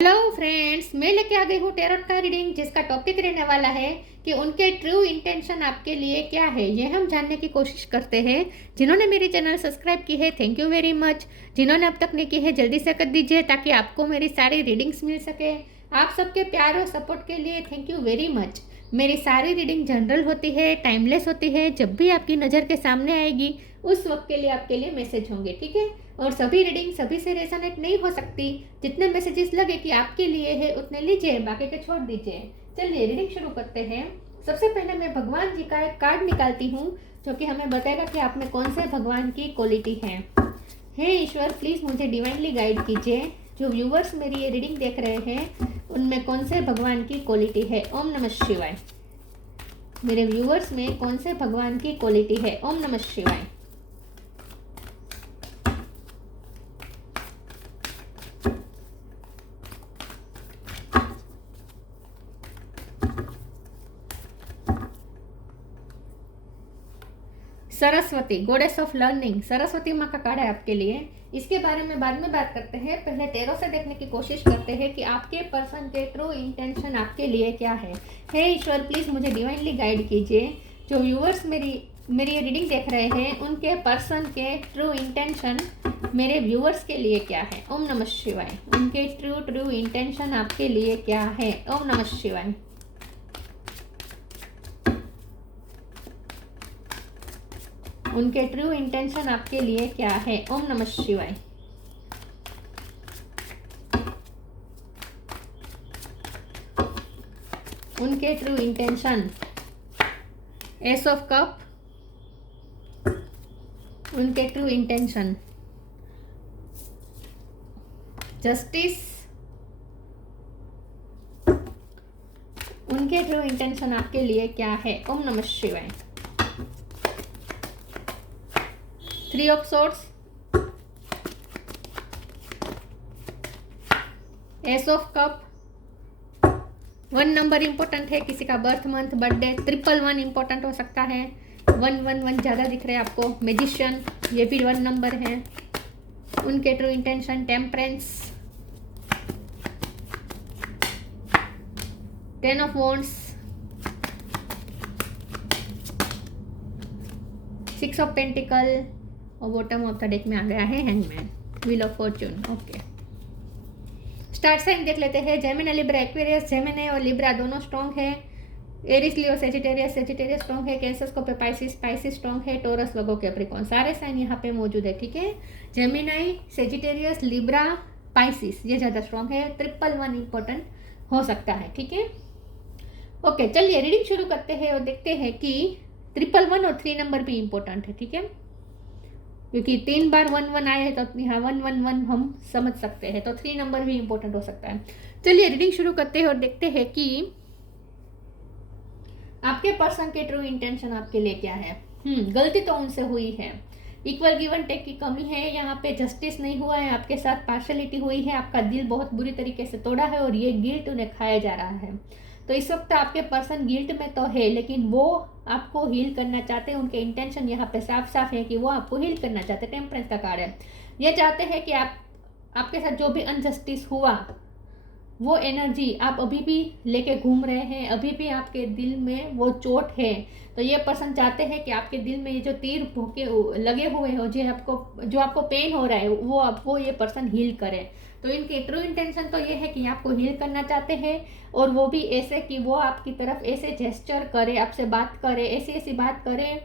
Hello friends, मैं लेके आ गई हूँ टैरोट का रीडिंग जिसका टॉपिक रहने वाला है कि उनके ट्रू इंटेंशन आपके लिए क्या है। ये हम जानने की कोशिश करते हैं। जिन्होंने मेरी चैनल सब्सक्राइब की है, थैंक यू वेरी मच। जिन्होंने अब तक नहीं की है, जल्दी से कर दीजिए ताकि आपको मेरी सारी रीडिंग्स मिल सके। आप सबके प्यार और सपोर्ट के लिए थैंक यू वेरी मच। मेरी सारी रीडिंग जनरल होती है, टाइमलेस होती है। जब भी आपकी नज़र के सामने आएगी उस वक्त के लिए आपके लिए मैसेज होंगे, ठीक है। और सभी रीडिंग सभी से रेजोनेट नहीं हो सकती। जितने मैसेजेस लगे कि आपके लिए है उतने लीजिए, बाकी के छोड़ दीजिए। चलिए रीडिंग शुरू करते हैं। सबसे पहले मैं भगवान जी का एक कार्ड निकालती हूँ जो कि हमें बताएगा कि आप में कौन से भगवान की क्वालिटी है। हे ईश्वर, प्लीज़ मुझे डिवाइनली गाइड कीजिए। जो व्यूवर्स मेरी ये रीडिंग देख रहे हैं उनमें कौन से भगवान की क्वालिटी है। ओम नमः शिवाय। मेरे व्यूवर्स में कौन से भगवान की क्वालिटी है। ओम नमः शिवाय। Saraswati, goddess of learning, Saraswati माँ का कार्ड है आपके लिए। इसके बारे में बाद में बात करते हैं। पहले टैरो से देखने की कोशिश करते हैं कि आपके पर्सन के ट्रू इंटेंशन आपके लिए क्या है। हे ईश्वर, प्लीज़ मुझे डिवाइनली गाइड कीजिए। जो व्यूअर्स मेरी ये रीडिंग देख रहे हैं उनके पर्सन के ट्रू इंटेंशन मेरे व्यूअर्स के लिए क्या है। ओम नमः शिवाय। उनके ट्रू इंटेंशन आपके लिए क्या है। ओम नमः शिवाय। उनके ट्रू इंटेंशन आपके लिए क्या है। ओम नमः शिवाय। उनके true intention, S of cup. उनके ट्रू इंटेंशन, जस्टिस। उनके ट्रू इंटेंशन आपके लिए क्या है। ओम नमः शिवाय। Three of swords, S of cup. 1 number important है। किसी का बर्थ मंथ, बर्थडे, 111 इंपॉर्टेंट हो सकता है। 111 ज़्यादा दिख रहे हैं आपको। मैजिशियन, ये भी 1 नंबर है। उनके true intention, temperance, 10 of wands, 6 of pentacle और बॉटम ऑफ द डेक में आ गया है hangman, wheel of fortune. Okay, star sign देख लेते हैं। Gemini, Libra, Aquarius. जेमिनी और लिब्रा दोनों स्ट्रॉन्ग है। एरिस, लियो, सेजिटेरियस स्ट्रॉन्ग है। कैंसर, स्कॉर्पियो, पाइसिस स्ट्रॉन्ग है। टोरस, वर्गो, कैप्रिकॉर्न, सारे साइन यहाँ पे मौजूद है, ठीक है। जेमिनी, सेजिटेरियस, लिब्रा, पाइसिस ये ज़्यादा स्ट्रॉन्ग है। 111 इंपॉर्टेंट हो सकता है, ठीक है। ओके, चलिए रीडिंग शुरू करते हैं और देखते हैं कि 111 और 3 नंबर भी इंपॉर्टेंट है, ठीक है। क्योंकि 3 बार 1 आए हैं तो यहाँ 1 हम समझ सकते हैं, तो 3 नंबर भी इंपॉर्टेंट हो सकता है। चलिए रीडिंग शुरू करते हैं और देखते हैं कि आपके पर्सन के ट्रू इंटेंशन आपके लिए क्या है। गलती तो उनसे हुई है। इक्वल गिव एंड टेक की कमी है यहाँ पे। जस्टिस नहीं हुआ है, आपके साथ पार्शलिटी हुई है। आपका दिल बहुत बुरी तरीके से तोड़ा है और ये गिल्ट उन्हें खाया जा रहा है। तो इस वक्त आपके पर्सन गिल्ट में तो है, लेकिन वो आपको हील करना चाहते हैं। उनके इंटेंशन यहाँ पे साफ साफ है कि वो आपको हील करना चाहते हैं। टेम्परेंस का कार्ड है। ये चाहते हैं कि आपके साथ जो भी अनजस्टिस हुआ वो एनर्जी आप अभी भी लेके घूम रहे हैं। अभी भी आपके दिल में वो चोट है। तो ये पर्सन चाहते हैं कि आपके दिल में ये जो तीर भोंके लगे हुए हो, जो आपको पेन हो रहा है, वो आपको ये पर्सन हील करे। तो इनके ट्रू इंटेंशन तो ये है कि आपको हील करना चाहते हैं, और वो भी ऐसे कि वो आपकी तरफ ऐसे जेस्चर करे, आपसे बात करे, ऐसी बात करे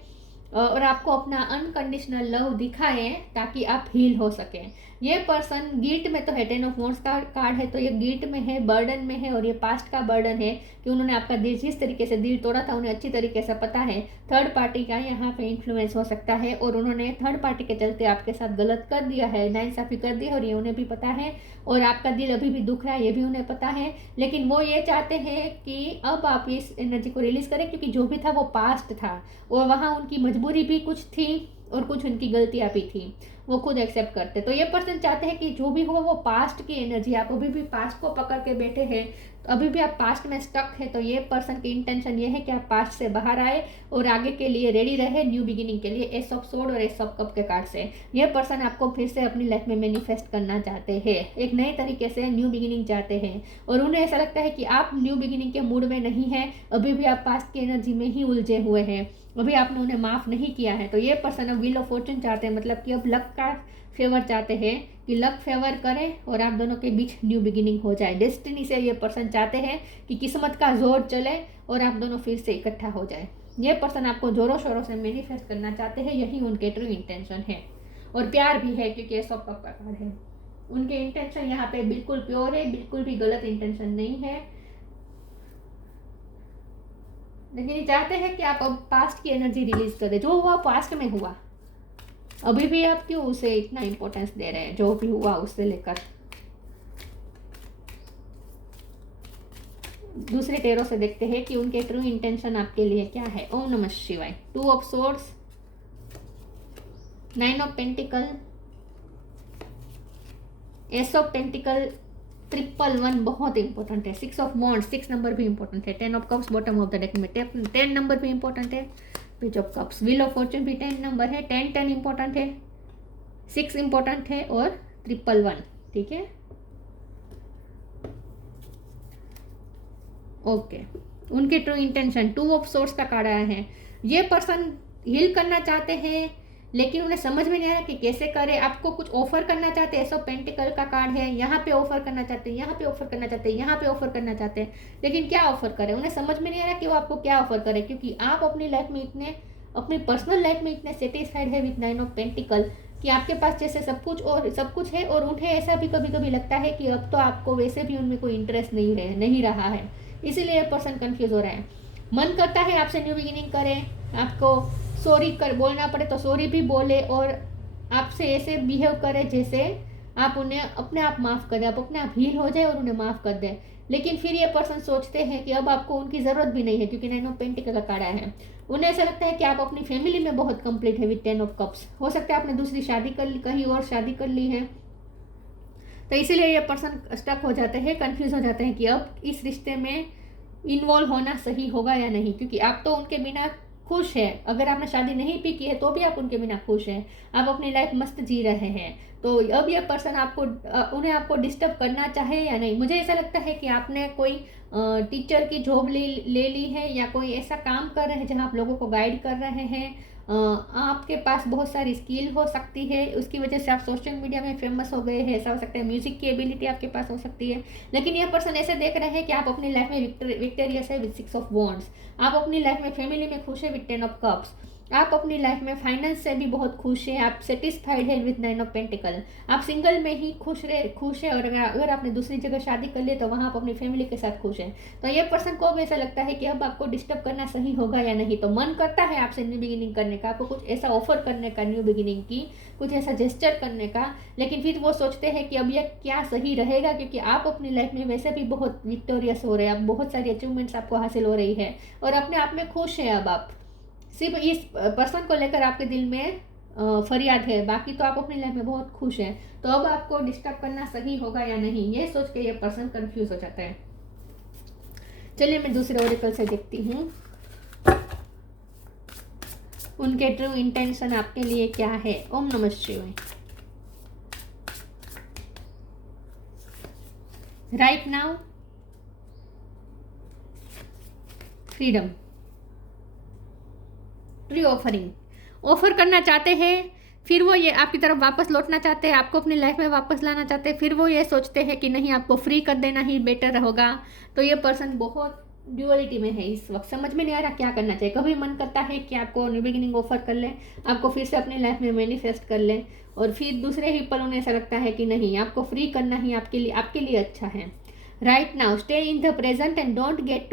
और आपको अपना अनकंडीशनल लव दिखाए ताकि आप हील हो सकें। ये पर्सन गिल्ट में तो है। 10 ऑफ वॉन्ड्स का कार्ड है, तो ये गिल्ट में है, बर्डन में है, और ये पास्ट का बर्डन है कि उन्होंने आपका दिल जिस तरीके से दिल तोड़ा था उन्हें अच्छी तरीके से पता है। थर्ड पार्टी का यहाँ पे इन्फ्लुएंस हो सकता है और उन्होंने थर्ड पार्टी के चलते आपके साथ गलत कर दिया है, नाइंसाफी कर दी है, और ये उन्हें भी पता है। और आपका दिल अभी भी दुख रहा है, ये भी उन्हें पता है। लेकिन वो ये चाहते हैं कि अब आप इस एनर्जी को रिलीज करें, क्योंकि जो भी था वो पास्ट था और वहाँ उनकी मजबूरी भी कुछ थी और कुछ उनकी गलतियाँ भी थी। वो खुद एक्सेप्ट करते। तो ये पर्सन चाहते हैं कि जो भी हो वो पास्ट की एनर्जी, आप अभी भी पास्ट को पकड़ के बैठे हैं, तो अभी भी आप पास्ट में स्टक है, तो ये पर्सन की इंटेंशन ये है कि आप पास्ट से बाहर आए और आगे के लिए रेडी रहे, न्यू बिगिनिंग के लिए। एस ऑफ सोर्ड और एस ऑफ कप के कार्ड से ये पर्सन आपको फिर से अपनी लाइफ में मैनिफेस्ट करना चाहते हैं, एक नए तरीके से न्यू बिगिनिंग चाहते हैं, और उन्हें ऐसा लगता है कि आप न्यू बिगिनिंग के मूड में नहीं है, अभी भी आप पास्ट की एनर्जी में ही उलझे हुए हैं, अभी आपने उन्हें माफ़ नहीं किया है। तो ये पर्सन अब व्हील ऑफ फॉर्चून चाहते हैं, मतलब कि अब लक का फेवर चाहते हैं कि लक फेवर करे और आप दोनों के बीच न्यू बिगिनिंग हो जाए। डेस्टिनी से ये पर्सन चाहते हैं कि किस्मत का जोर चले और आप दोनों फिर से इकट्ठा हो जाए। ये पर्सन आपको जोरों शोरों से मैनिफेस्ट करना चाहते हैं, यही उनके ट्रू इंटेंशन है। और प्यार भी है, क्योंकि एस ऑफ कप का कार्ड है। उनके इंटेंशन यहाँ पे बिल्कुल प्योर है, बिल्कुल भी गलत इंटेंशन नहीं है, लेकिन ये चाहते हैं कि आप अब पास्ट की एनर्जी रिलीज करें। जो हुआ पास्ट में हुआ, अभी भी आप क्यों उसे इतना इम्पोर्टेंस दे रहे हैं, जो भी हुआ उससे लेकर। दूसरे टेरो से देखते हैं कि उनके ट्रू इंटेंशन आपके लिए क्या है। ओम नमः शिवाय। 2 of swords, 9 of pentacle, S of pentacle, 111 बहुत इंपॉर्टेंट है, 6 ऑफ वॉन्ड्स, 6 नंबर भी इंपॉर्टेंट है, 10 of cups bottom of the deck में 10 नंबर भी इंपॉर्टेंट है, page of cups, wheel of Fortune भी 10 नंबर है, 10 इंपॉर्टेंट है, 6 इंपॉर्टेंट है और 111, ठीक है। ओके, उनके ट्रू इंटेंशन 2 ऑफ सोर्स का कार्ड आया है। ये पर्सन हील करना चाहते हैं, लेकिन उन्हें समझ में नहीं आ रहा कि कैसे करें। आपको कुछ ऑफर करना चाहते हैं, एस ऑफ पेंटिकल का कार्ड है, यहाँ पे ऑफर करना चाहते हैं, यहाँ पे ऑफर करना चाहते हैं, यहाँ पे ऑफर करना चाहते हैं, लेकिन क्या ऑफर करें, उन्हें समझ में नहीं आ रहा कि वो आपको क्या ऑफर करें, क्योंकि आप अपनी लाइफ में इतने, अपनी पर्सनल लाइफ में इतने सेटिस्फाइड है विथ 9 ऑफ पेंटिकल कि आपके पास जैसे सब कुछ है, और उन्हें ऐसा भी कभी कभी लगता है कि अब तो आपको वैसे भी उनमें कोई इंटरेस्ट नहीं रहा है, इसीलिए पर्सन कंफ्यूज हो रहा है। मन करता है आपसे न्यू बिगिनिंग करें, आपको सॉरी कर बोलना पड़े तो सॉरी भी बोले, और आपसे ऐसे बिहेव करे जैसे आप उन्हें अपने आप माफ़ कर दें, आप अपने आप हील हो जाए और उन्हें माफ़ कर दें। लेकिन फिर ये पर्सन सोचते हैं कि अब आपको उनकी ज़रूरत भी नहीं है, क्योंकि 9 ऑफ पेंटिकल का कार्ड है। उन्हें ऐसा लगता है कि आप अपनी फैमिली में बहुत कंप्लीट है विथ 10 ऑफ कप्स। हो सकता है आपने दूसरी शादी कर ली, कहीं और शादी कर ली है, तो इसीलिए ये पर्सन स्टक हो जाते हैं, कंफ्यूज हो जाते हैं कि अब इस रिश्ते में इन्वॉल्व होना सही होगा या नहीं, क्योंकि आप तो उनके बिना खुश है। अगर आपने शादी नहीं भी की है तो भी आप उनके बिना खुश हैं, आप अपनी लाइफ मस्त जी रहे हैं। तो अब ये पर्सन उन्हें आपको डिस्टर्ब करना चाहे या नहीं। मुझे ऐसा लगता है कि आपने कोई टीचर की जॉब ले ली है, या कोई ऐसा काम कर रहे हैं जहां आप लोगों को गाइड कर रहे हैं। आपके पास बहुत सारी स्किल हो सकती है, उसकी वजह से आप सोशल मीडिया में फेमस हो गए हैं, ऐसा हो सकता है। म्यूजिक की एबिलिटी आपके पास हो सकती है, लेकिन यह पर्सन ऐसे देख रहे हैं कि आप अपनी लाइफ में विक्टोरियस है विद 6 ऑफ वॉन्ड्स, आप अपनी लाइफ में फैमिली में खुश है विद 10 ऑफ कप्स, आप अपनी लाइफ में फाइनेंस से भी बहुत खुश है, आप सेटिस्फाइड है विद 9 ऑफ पेंटिकल, आप सिंगल में ही खुश है, और अगर आपने दूसरी जगह शादी कर ली तो वहाँ आप अपनी फैमिली के साथ खुश हैं। तो ये पर्सन को अब ऐसा लगता है कि अब आपको डिस्टर्ब करना सही होगा या नहीं। तो मन करता है आपसे न्यू बिगिनिंग करने का, आपको कुछ ऐसा ऑफर करने का, न्यू बिगिनिंग की कुछ ऐसा जेस्चर करने का, लेकिन फिर वो सोचते हैं कि अब यह क्या सही रहेगा, क्योंकि आप अपनी लाइफ में वैसे भी बहुत विक्टोरियस हो रहे हैं, आप बहुत सारी अचीवमेंट्स आपको हासिल हो रही है और अपने आप में खुश हैं। अब आप सिर्फ इस पर्सन को लेकर आपके दिल में फरियाद है, बाकी तो आप अपनी लाइफ में बहुत खुश हैं। तो अब आपको डिस्टर्ब करना सही होगा या नहीं, ये सोच के ये पर्सन कंफ्यूज हो जाता है। चलिए मैं दूसरे ओरेकल से देखती हूँ उनके ट्रू इंटेंशन आपके लिए क्या है। ओम नमः शिवाय। Right now freedom, pre offering, offer करना चाहते हैं, फिर वो ये आपकी तरफ वापस लौटना चाहते हैं, आपको अपनी लाइफ में वापस लाना चाहते हैं, फिर वो ये सोचते हैं कि नहीं आपको फ्री कर देना ही बेटर होगा। तो ये पर्सन बहुत ड्यूअलिटी में है इस वक्त, समझ में नहीं आ रहा क्या करना चाहिए। कभी मन करता है कि आपको न्यू बिगिनिंग ऑफर कर लें, आपको फिर से अपनी लाइफ में मैनिफेस्ट कर लें, और फिर दूसरे ही पल उन्हें ऐसा लगता है कि नहीं आपको फ्री करना ही आपके लिए अच्छा है। Right now, stay in the present and don't get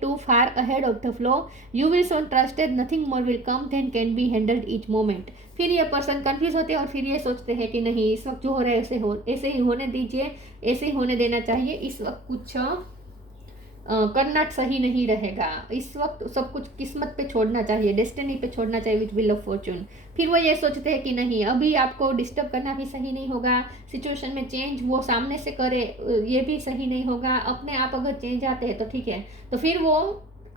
too far ahead of the flow. You will soon trust that nothing more will come than can be handled each moment. फिर ये person confuse होते हैं और फिर ये सोचते हैं कि नहीं इस वक्त जो हो रहा है ऐसे ही होने दीजिए, ऐसे ही होने देना चाहिए। इस वक्त कुछ करना सही नहीं रहेगा। इस वक्त सब कुछ किस्मत पे छोड़ना चाहिए, डेस्टिनी पे छोड़ना चाहिए विथ विल ऑफ फॉर्चून। फिर वो ये सोचते हैं कि नहीं, अभी आपको डिस्टर्ब करना भी सही नहीं होगा, सिचुएशन में चेंज वो सामने से करे ये भी सही नहीं होगा, अपने आप अगर चेंज आते हैं तो ठीक है। तो फिर वो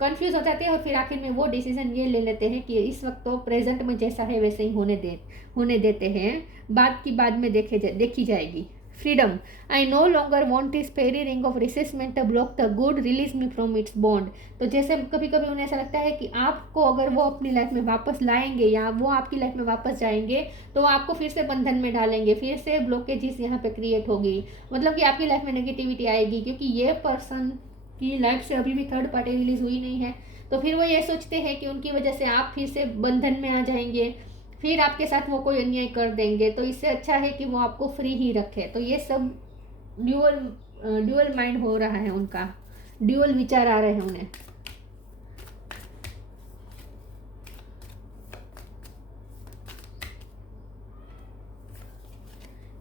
कंफ्यूज हो जाते हैं और फिर आखिर में वो डिसीजन ये ले लेते हैं कि इस वक्त तो प्रेजेंट में जैसा है वैसे ही होने देते हैं, बाद की बाद में देखी जाएगी। Freedom, I no longer want this fairy ring of resentment block the good, release me from its bond. तो जैसे कभी कभी उन्हें ऐसा लगता है कि आपको अगर वो अपनी लाइफ में वापस लाएंगे या वो आपकी लाइफ में वापस जाएंगे तो वो आपको फिर से बंधन में डालेंगे, फिर से ब्लॉकेजेस यहाँ पे क्रिएट होगी, मतलब कि आपकी लाइफ में नेगेटिविटी आएगी, क्योंकि ये पर्सन की लाइफ से अभी भी थर्ड पार्टी रिलीज हुई नहीं है। तो फिर वो ये सोचते हैं कि उनकी वजह से आप फिर से बंधन में आ जाएंगे, फिर आपके साथ वो कोई अन्याय कर देंगे, तो इससे अच्छा है कि वो आपको फ्री ही रखे। तो ये सब ड्यूअल माइंड हो रहा है उनका, ड्यूअल विचार आ रहे हैं उन्हें।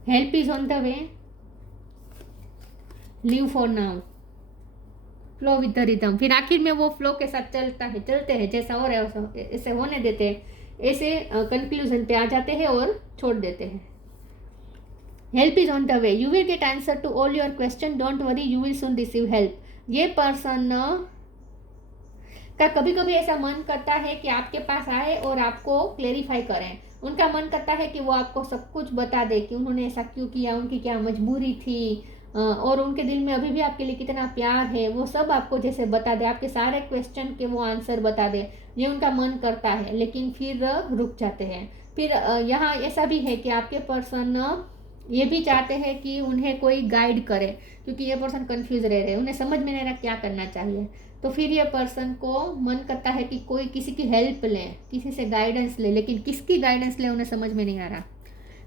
Help is on the way, live for now, flow with the rhythm. फिर आखिर में वो फ्लो के साथ चलते हैं, जैसा हो रहा है ऐसे होने देते हैं, ऐसे कंक्लूजन पे आ जाते हैं और छोड़ देते हैं। Help is on the way, you will get answer to all your question, don't worry, you will soon receive help. ये पर्सन का कभी कभी ऐसा मन करता है कि आपके पास आए और आपको क्लेरिफाई करें। उनका मन करता है कि वो आपको सब कुछ बता दे कि उन्होंने ऐसा क्यों किया, उनकी क्या मजबूरी थी, और उनके दिल में अभी भी आपके लिए कितना प्यार है, वो सब आपको जैसे बता दे, आपके सारे क्वेश्चन के वो आंसर बता दे। ये उनका मन करता है, लेकिन फिर रुक जाते हैं। फिर यहाँ ऐसा भी है कि आपके पर्सन ये भी चाहते हैं कि उन्हें कोई गाइड करे, क्योंकि ये पर्सन कंफ्यूज रह रहे हैं, उन्हें समझ में नहीं रहा क्या करना चाहिए। तो फिर ये पर्सन को मन करता है कि कोई किसी की हेल्प ले, किसी से गाइडेंस ले, लेकिन किसकी गाइडेंस ले उन्हें समझ में नहीं आ रहा।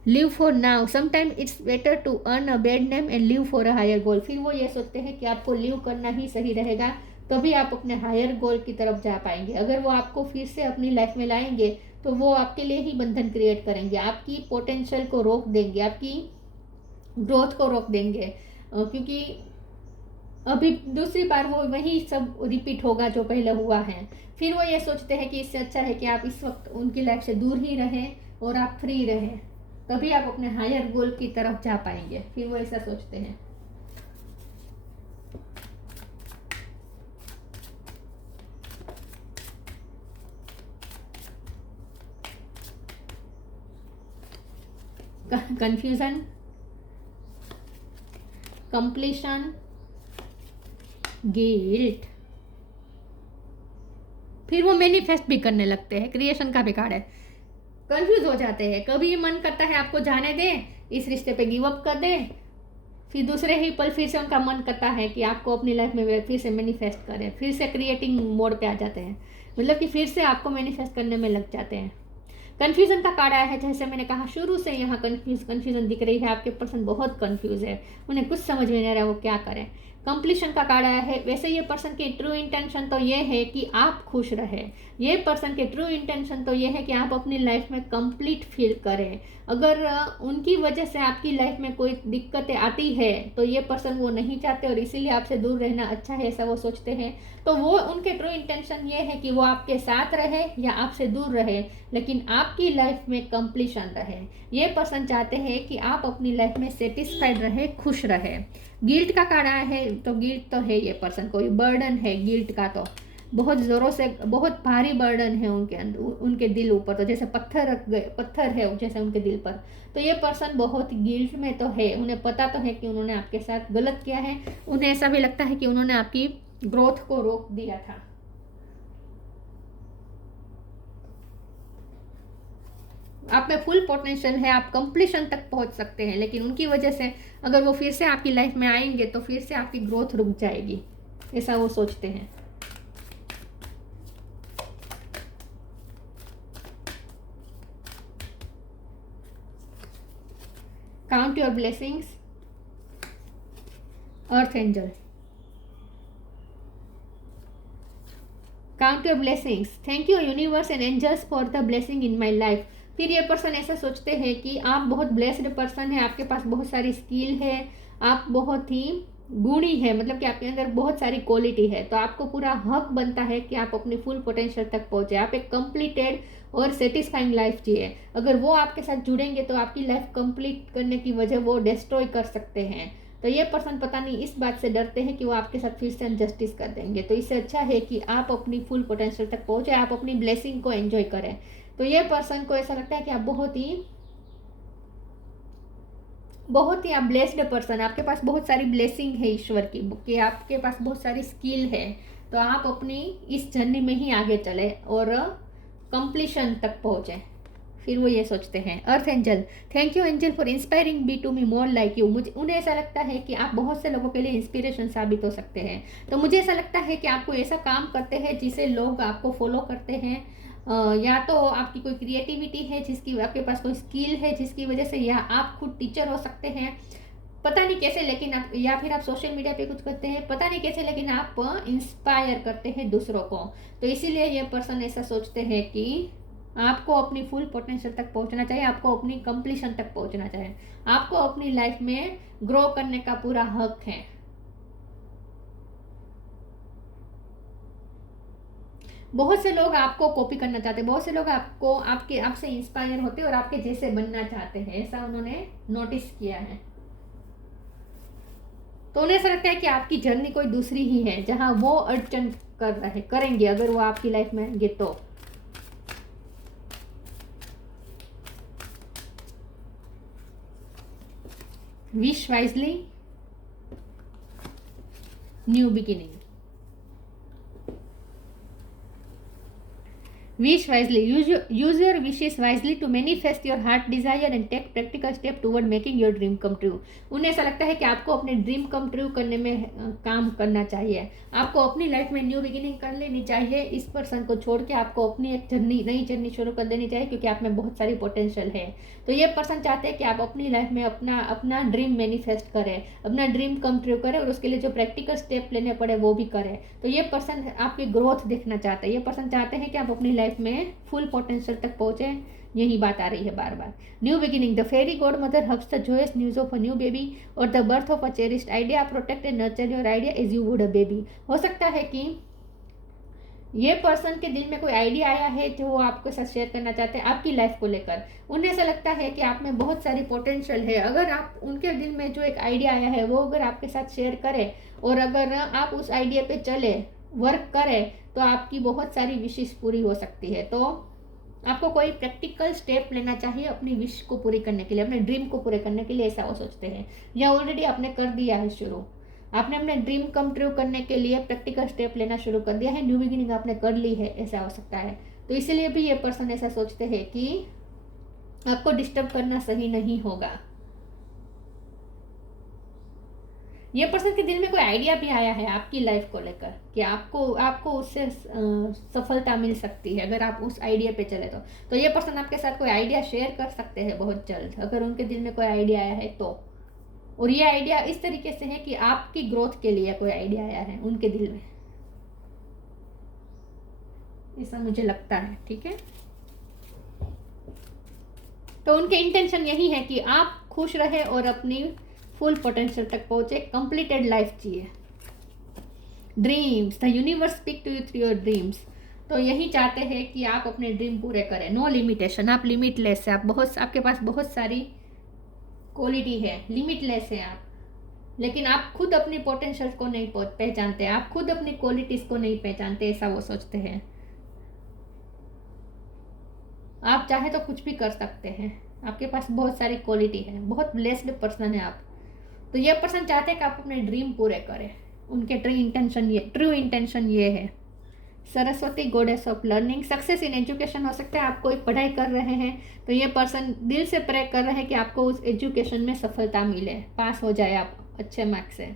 Live for now, sometime it's better to earn a bad name and live for a higher goal. फिर वो ये सोचते हैं कि आपको लिव करना ही सही रहेगा, तभी आप अपने हायर गोल की तरफ जा पाएंगे। अगर वो आपको फिर से अपनी लाइफ में लाएंगे तो वो आपके लिए ही बंधन क्रिएट करेंगे, आपकी पोटेंशियल को रोक देंगे, आपकी ग्रोथ को रोक देंगे, क्योंकि अभी दूसरी बार वो वही सब रिपीट होगा जो पहले हुआ है। फिर वो ये सोचते हैं कि इससे अच्छा है कि आप इस वक्त उनकी लाइफ से दूर ही रहें और आप फ्री रहें, तभी आप अपने हायर गोल की तरफ जा पाएंगे। फिर वो ऐसा सोचते हैं। Confusion, completion, guilt. फिर वो मैनिफेस्ट भी करने लगते हैं, क्रिएशन का भी कार्ड है। कंफ्यूज हो जाते हैं, कभी ये मन करता है आपको जाने दें, इस रिश्ते पे गिव अप कर दें, फिर दूसरे ही पल फिर से उनका मन करता है कि आपको अपनी लाइफ में फिर से मैनिफेस्ट करें, फिर से क्रिएटिंग मोड पे आ जाते हैं, मतलब कि फिर से आपको मैनिफेस्ट करने में लग जाते हैं। कंफ्यूजन का कार्ड आया है, जैसे मैंने कहा शुरू से यहाँ कंफ्यूजन दिख रही है, आपके पर्सन बहुत कंफ्यूज है, उन्हें कुछ समझ में नहीं आ रहा वो क्या करें। कंप्लीशन का कार्ड आया है, वैसे ये पर्सन की ट्रू इंटेंशन तो ये है कि आप खुश रहे, ये पर्सन के ट्रू इंटेंशन तो ये है कि आप अपनी लाइफ में कंप्लीट फील करें। अगर उनकी वजह से आपकी लाइफ में कोई दिक्कतें आती है तो ये पर्सन वो नहीं चाहते और इसीलिए आपसे दूर रहना अच्छा है, ऐसा वो सोचते हैं। तो वो उनके ट्रू इंटेंशन ये है कि वो आपके साथ रहे या आपसे दूर रहे, लेकिन आपकी लाइफ में कंप्लीशन रहे। ये पर्सन चाहते हैं कि आप अपनी लाइफ में सेटिस्फाइड रहे, खुश रहे। गिल्ट का कार्ड आया है, तो गिल्ट तो है, ये पर्सन कोई बर्डन है गिल्ट का, तो बहुत ज़ोरों से बहुत भारी बर्डन है उनके अंदर, उनके दिल ऊपर, तो जैसे पत्थर है जैसे उनके दिल पर। तो ये पर्सन बहुत गिल्ट में तो है, उन्हें पता तो है कि उन्होंने आपके साथ गलत किया है, उन्हें ऐसा भी लगता है कि उन्होंने आपकी ग्रोथ को रोक दिया था। आप में फुल पोटेंशियल है, आप कंप्लीशन तक पहुंच सकते हैं, लेकिन उनकी वजह से अगर वो फिर से आपकी लाइफ में आएंगे तो फिर से आपकी ग्रोथ रुक जाएगी, ऐसा वो सोचते हैं। Count your blessings, earth angel. Count your blessings, thank you universe and angels for the blessing in my life. फिर ये पर्सन ऐसा सोचते हैं कि आप बहुत ब्लेस्ड पर्सन है, आपके पास बहुत सारी स्किल है, आप बहुत ही गुणी है, मतलब कि आपके अंदर बहुत सारी क्वालिटी है, तो आपको पूरा हक बनता है कि आप अपनी फुल पोटेंशियल तक पहुंचे, आप एक कंप्लीटेड और सेटिस्फाइंग लाइफ जिए। अगर वो आपके साथ जुड़ेंगे तो आपकी लाइफ कंप्लीट करने की वजह वो डिस्ट्रॉय कर सकते हैं। तो ये पर्सन पता नहीं इस बात से डरते हैं कि वो आपके साथ फिर से अनजस्टिस कर देंगे। तो इससे अच्छा है कि आप अपनी फुल पोटेंशियल तक पहुंचे, आप अपनी ब्लेसिंग को एंजॉय करें। तो ये पर्सन को ऐसा लगता है कि आप बहुत ही आप ब्लेस्ड पर्सन, आपके पास बहुत सारी ब्लेसिंग है ईश्वर की, कि आपके पास बहुत सारी स्किल है। तो आप अपनी इस जर्नी में ही आगे चले और कंप्लीशन तक पहुंचे। फिर वो ये सोचते हैं, earth angel, thank you angel for inspiring me to me more like you. मुझे उन्हें ऐसा लगता है कि आप बहुत से लोगों के लिए इंस्पिरेशन साबित हो सकते हैं। तो मुझे ऐसा लगता है कि आपको ऐसा काम करते हैं जिसे लोग आपको फॉलो करते हैं। या तो आपकी कोई क्रिएटिविटी है, जिसकी आपके पास कोई स्किल है जिसकी वजह से, या आप खुद टीचर हो सकते हैं, पता नहीं कैसे, लेकिन आप, या फिर आप सोशल मीडिया पे कुछ करते हैं, पता नहीं कैसे, लेकिन आप इंस्पायर करते हैं दूसरों को। तो इसीलिए ये पर्सन ऐसा सोचते हैं कि आपको अपनी फुल पोटेंशियल तक पहुंचना चाहिए, आपको अपनी कंप्लीशन तक पहुंचना चाहिए, आपको अपनी लाइफ में ग्रो करने का पूरा हक है। बहुत से लोग आपको कॉपी करना चाहते हैं, बहुत से लोग आपसे इंस्पायर होते हैं और आपके जैसे बनना चाहते हैं, ऐसा उन्होंने नोटिस किया है। तो उन्हें ऐसा लगता है कि आपकी जर्नी कोई दूसरी ही है, जहां वो अड़चन करेंगे अगर वो आपकी लाइफ में आएंगे तो। Wish wisely, new beginning. Wish wisely. Use your wishes wisely to manifest your heart desire and take practical step toward making your dream come true. उन्हें ऐसा लगता है कि आपको अपने ड्रीम कम ट्रू करने में काम करना चाहिए, आपको अपनी लाइफ में न्यू बिगिनिंग कर लेनी चाहिए। इस पर्सन को छोड़ के आपको अपनी एक नई जर्नी शुरू कर देनी चाहिए, क्योंकि आप में बहुत सारी पोटेंशियल है। तो ये पर्सन चाहते हैं कि आप अपनी लाइफ में अपना ड्रीम मैनिफेस्ट करें, अपना ड्रीम कम ट्रू करें, और उसके लिए जो प्रैक्टिकल स्टेप लेने पड़े वो भी करें। तो ये पर्सन आपकी ग्रोथ देखना चाहते हैं, ये पर्सन चाहते हैं कि आप अपनी लाइफ में फुल पोटेंशियल तक पहुंचे। यही बात आ रही है बार बार। New beginning, the fairy godmother hubs the joyous news of a new baby और the birth of a cherished idea, protect and nurture your idea as you would a baby. हो सकता है कि ये पर्सन के दिल में कोई आइडिया आया है जो वो आपके साथ शेयर करना चाहते हैं आपकी लाइफ को लेकर। उन्हें ऐसा लगता है कि आप में बहुत सारी पोटेंशियल है। अगर आप उनके दिल में जो एक आइडिया आया है वो अगर आपके साथ शेयर करें, और अगर आप उस आइडिया पे चले, वर्क करें, तो आपकी बहुत सारी विशेष पूरी हो सकती है। तो आपको कोई प्रैक्टिकल स्टेप लेना चाहिए अपनी विश को पूरी करने के लिए, अपने ड्रीम को पूरे करने के लिए, ऐसा वो सोचते हैं। या ऑलरेडी आपने कर दिया है शुरू, आपने अपने ड्रीम कम ट्रू करने के लिए प्रैक्टिकल स्टेप लेना शुरू कर दिया है, न्यू बिगिनिंग आपने कर ली है, ऐसा हो सकता है। तो इसीलिए भी ये पर्सन ऐसा सोचते हैं कि आपको डिस्टर्ब करना सही नहीं होगा। ये पर्सन के दिल में कोई आइडिया भी आया है आपकी लाइफ को लेकर कि आपको उससे सफलता मिल सकती है अगर आप उस आइडिया पे चले तो ये पर्सन आपके साथ कोई आइडिया शेयर कर सकते हैं बहुत जल्द, अगर उनके दिल में कोई आइडिया आया है तो। और ये आइडिया इस तरीके से है कि आपकी ग्रोथ के लिए कोई आइडिया आया है उनके दिल में, ऐसा मुझे लगता है। ठीक है, तो उनके इंटेंशन यही है कि आप खुश रहे और अपनी फुल पोटेंशियल तक पहुंचे, कंप्लीटेड लाइफ जिए। Dreams, the universe speak to you through your dreams. तो यही चाहते हैं कि आप अपने ड्रीम पूरे करें। नो लिमिटेशन, आप लिमिटलेस है, आपके पास बहुत सारी क्वालिटी है, लिमिटलेस है आप, लेकिन आप खुद अपनी पोटेंशियल को नहीं पहचानते, आप खुद अपनी क्वालिटीज को नहीं पहचानते, ऐसा वो सोचते हैं। आप चाहे तो कुछ भी कर सकते हैं, आपके पास बहुत सारी क्वालिटी है, बहुत ब्लेस्ड पर्सन है आप। तो ये पर्सन चाहते हैं कि आप अपने ड्रीम पूरे करें, उनके ट्रू इंटेंशन ये है। Saraswati, goddess of learning, success in education हो सकता है आप कोई पढ़ाई कर रहे हैं तो ये पर्सन दिल से प्रे कर रहे हैं कि आपको उस एजुकेशन में सफलता मिले, पास हो जाए आप अच्छे मार्क्स से।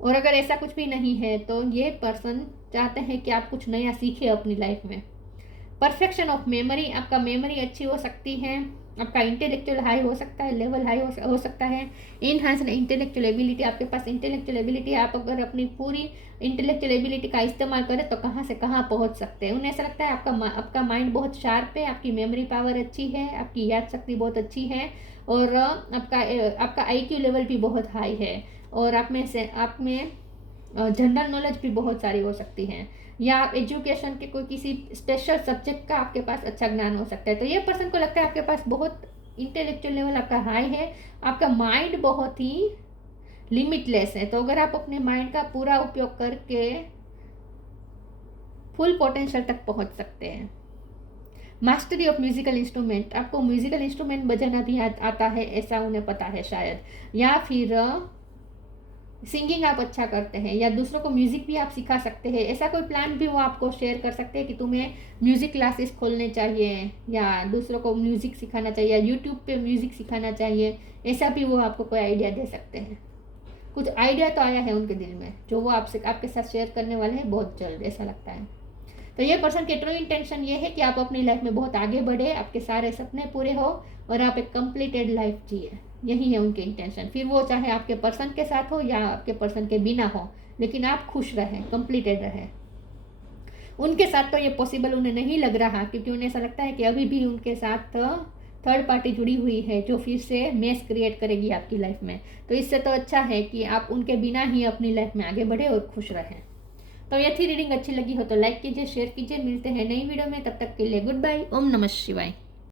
और अगर ऐसा कुछ भी नहीं है तो ये पर्सन चाहते हैं कि आप कुछ नया सीखें अपनी लाइफ में। परफेक्शन ऑफ मेमोरी, आपका मेमोरी अच्छी हो सकती है, आपका इंटेलेक्चुअल हाई हो सकता है, लेवल हाई हो सकता है। इनहांस्ड इंटेलेक्चुअल एबिलिटी, आपके पास इंटेलेक्चुअल एबिलिटी, आप अगर अपनी पूरी इंटेलेक्चुअल एबिलिटी का इस्तेमाल करें तो कहाँ से कहाँ पहुँच सकते हैं। उन्हें ऐसा लगता है आपका माइंड बहुत शार्प है, आपकी मेमोरी पावर अच्छी है, आपकी याद शक्ति बहुत अच्छी है, और आपका IQ लेवल भी बहुत हाई है। और आप में जनरल नॉलेज भी बहुत सारी हो सकती है, या आप एजुकेशन के कोई किसी स्पेशल सब्जेक्ट का आपके पास अच्छा ज्ञान हो सकता है। तो ये पर्सन को लगता है आपके पास बहुत इंटेलेक्चुअल लेवल आपका हाई है, आपका माइंड बहुत ही लिमिटलेस है। तो अगर आप अपने माइंड का पूरा उपयोग करके फुल पोटेंशियल तक पहुंच सकते हैं। मास्टरी ऑफ म्यूजिकल इंस्ट्रूमेंट, आपको म्यूजिकल इंस्ट्रूमेंट बजाना भी आता है ऐसा उन्हें पता है शायद, या फिर सिंगिंग आप अच्छा करते हैं, या दूसरों को म्यूजिक भी आप सिखा सकते हैं। ऐसा कोई प्लान भी वो आपको शेयर कर सकते हैं कि तुम्हें म्यूजिक क्लासेस खोलने चाहिए, या दूसरों को म्यूजिक सिखाना चाहिए, या यूट्यूब पे म्यूजिक सिखाना चाहिए। ऐसा भी वो आपको कोई आइडिया दे सकते हैं। कुछ आइडिया तो आया है उनके दिल में जो वो आपके साथ शेयर करने वाले हैं बहुत जल्द, ऐसा लगता है। तो ये पर्सन की ट्रू इंटेंशन ये है कि आप अपनी लाइफ में बहुत आगे बढ़े, आपके सारे सपने पूरे हो और आप एक कंप्लीटेड लाइफ जिए। यही है उनकी इंटेंशन। फिर वो चाहे आपके पर्सन के साथ हो या आपके पर्सन के बिना हो, लेकिन आप खुश रहें, कंप्लीटेड रहें। उनके साथ तो ये पॉसिबल उन्हें नहीं लग रहा, क्योंकि उन्हें ऐसा लगता है कि अभी भी उनके साथ थर्ड पार्टी जुड़ी हुई है जो फिर से मेस क्रिएट करेगी आपकी लाइफ में। तो इससे तो अच्छा है कि आप उनके बिना ही अपनी लाइफ में आगे बढ़े और खुश रहें। तो ये थी रीडिंग, अच्छी लगी हो तो लाइक कीजिए, शेयर कीजिए। मिलते हैं नई वीडियो में, तब तक के लिए गुड बाय। ओम नमः शिवाय।